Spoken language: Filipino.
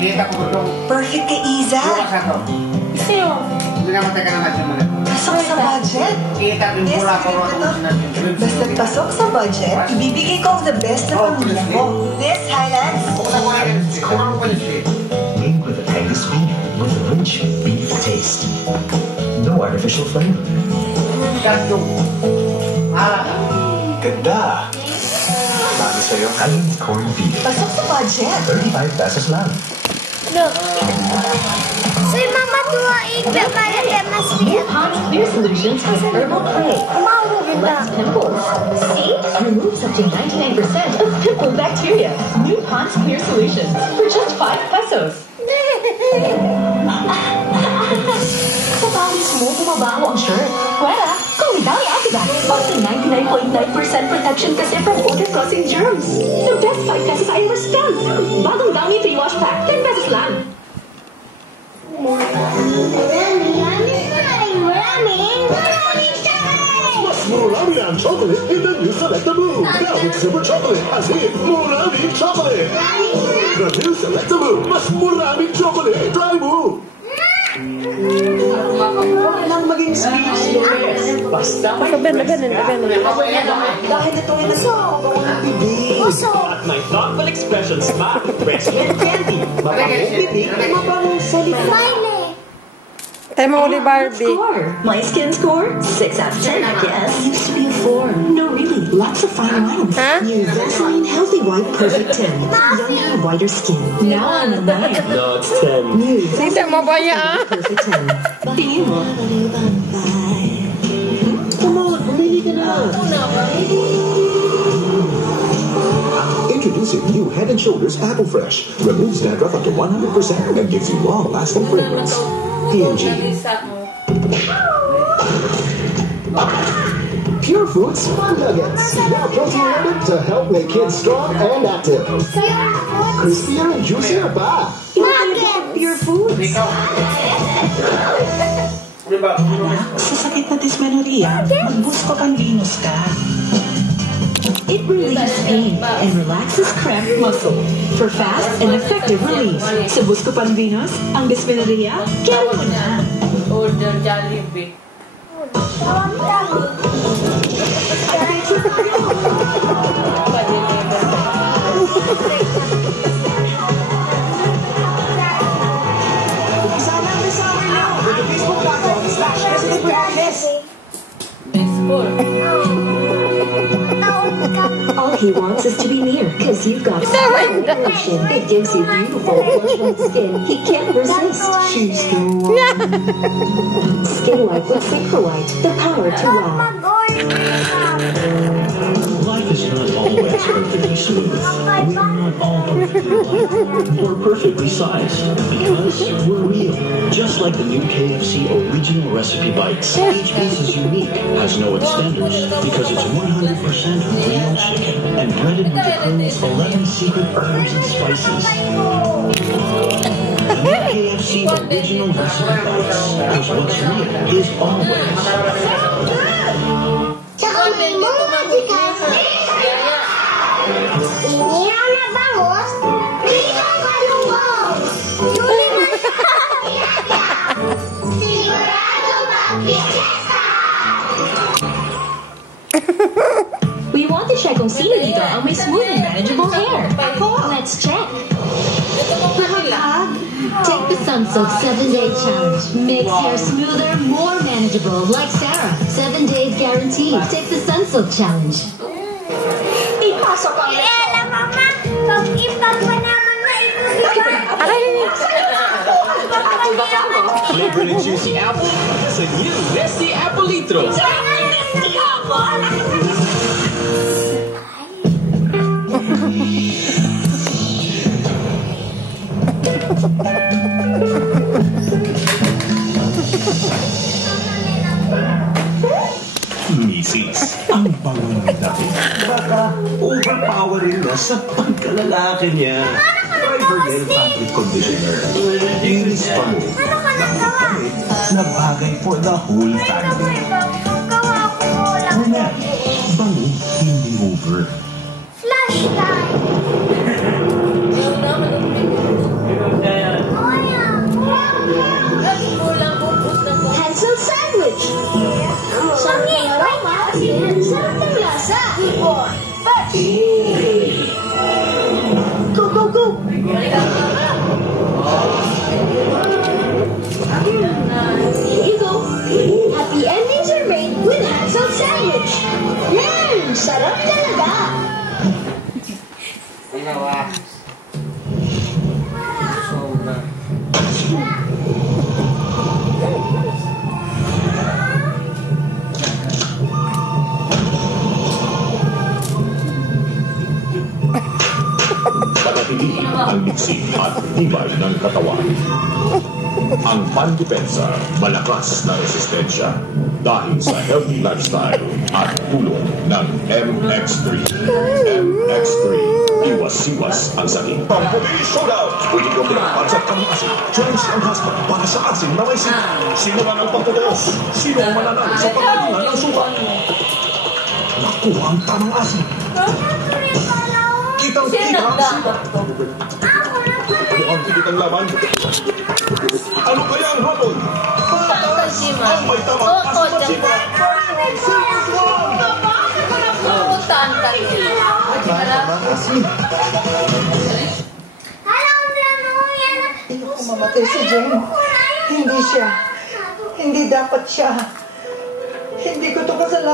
Perfect kay Iza. Pasok sa budget. Yes, basta't pasok sa budget, ibibigay ko ang the best na pamilya ko. This Highlands. Made with a tiny spoon with a rich beef taste. No artificial flavor. Ganda! Para sa'yo, Highlands corned beef. Pasok sa budget. 35 pesos lang. Look. Soy mama tuwaing na kaya na mas Pond's Clear Solutions has herbal clay. Less pimples. See? Removes up to 99% of pimple bacteria. New Pond's Clear Solutions for just 5 pesos. Sa pawis mo, bumabaho ang shirt. Pwera, Kumidami Activac. Up to 99.9% protection kasi from odor-causing germs. The best 5 pesos I ever spent. Bagong Downy 3-wash pack, 10 pesos lang. Murami and chocolate in the new Selectaboo. Now with super chocolate as in Murami chocolate. The new Selectaboo, mas Murami chocolate. Try mo! Nang maging speechless. Basta may Labanan. dahil ito ay nasabang ang bibig. At may thoughtful expressions pa. Fresh and candy. Mabangong bibig, mabangong salita. Time only Barbie. My skin score? 6 out of 10, I guess. Used to be a 4. No, really. Lots of fine lines. Huh? New Vaseline Healthy White Perfect 10. Younger, whiter skin. Now on a 9. No, it's 10. New Tingnan mo ba yan? Perfect 10. Tingin mo. Come on, pumili ka na. Introducing new Head & Shoulders Apple Fresh. Removes dandruff up to 100% and gives you long-lasting fragrance. P&G. Pure Food Smart Nuggets. Now protein-loaded to help make kids strong and active. Crispier and juicier pa. Pure Foods. Sa sakit na dysmenorrhea, mag-Buscopan Venus ka. It relieves pain and relaxes cramped muscle. For fast and effective relief. Sa Buscopan Venus, ang dysmenorrhea, carry mo na. Order Jollibee. All he wants is to be near, because you've got lotion. It gives you beautiful, lush skin he can't resist. She's the one. Skin White with Synchro-White, the power to wow. Life is not always perfectly smooth. We're not all perfectly alike. We're perfectly sized because we're real. Just like the new KFC Original Recipe Bites. Each piece is unique, has no extenders, because it's 100% real chicken and breaded with the Colonel's 11 secret herbs and spices. The new KFC Original Recipe Bites. Because what's real is always. We want to check kung sino dito ang may smooth and manageable hair. Let's check. Take the Sunsilk 7-Day Challenge. Makes hair smoother, more manageable, like Sarah. 7 days guaranteed. Take the Sunsilk Challenge. Ipasok ang Ella, mama, pag-ipag mo naman na Flavored and juicy apple. That's a new Nesty Apple Litro. Misis, ang bango ng dati. Baka overpowering na sa pagkalalaki niya. Riverdale Fabric Conditioner. Linis bango. Bakit na bagay for the whole family. Una, bango, hindi over. Flash time. Go, go, go! Here you go. Happy endings are made with hands-on sandwich. Sarap talaga. Panatilihin ang miksi at tibay ng katawan. Ang Pandepensa, malakas na resistensya dahil sa healthy lifestyle at tulong ng MX3. MX3, iwas-iwas ang sakit. Pampulis Showdown! Pwede ko pinagpansat ka ng asin. Challenge ang husband para sa asin na may sila. Sino man ang pagkadaos? Sino ang mananalo sa pagkalingan ng suka? Nakuha ang tamang asin. Kitang-kita ang suka. Mukhang pilit ang laban. Ano kaya ang habol? Patas ang may tamang asin-masipa. Serious one! Tamang asin. Ayoko mamatay si Jane. Hindi siya. Hindi dapat siya. Hindi ko to kasalanan.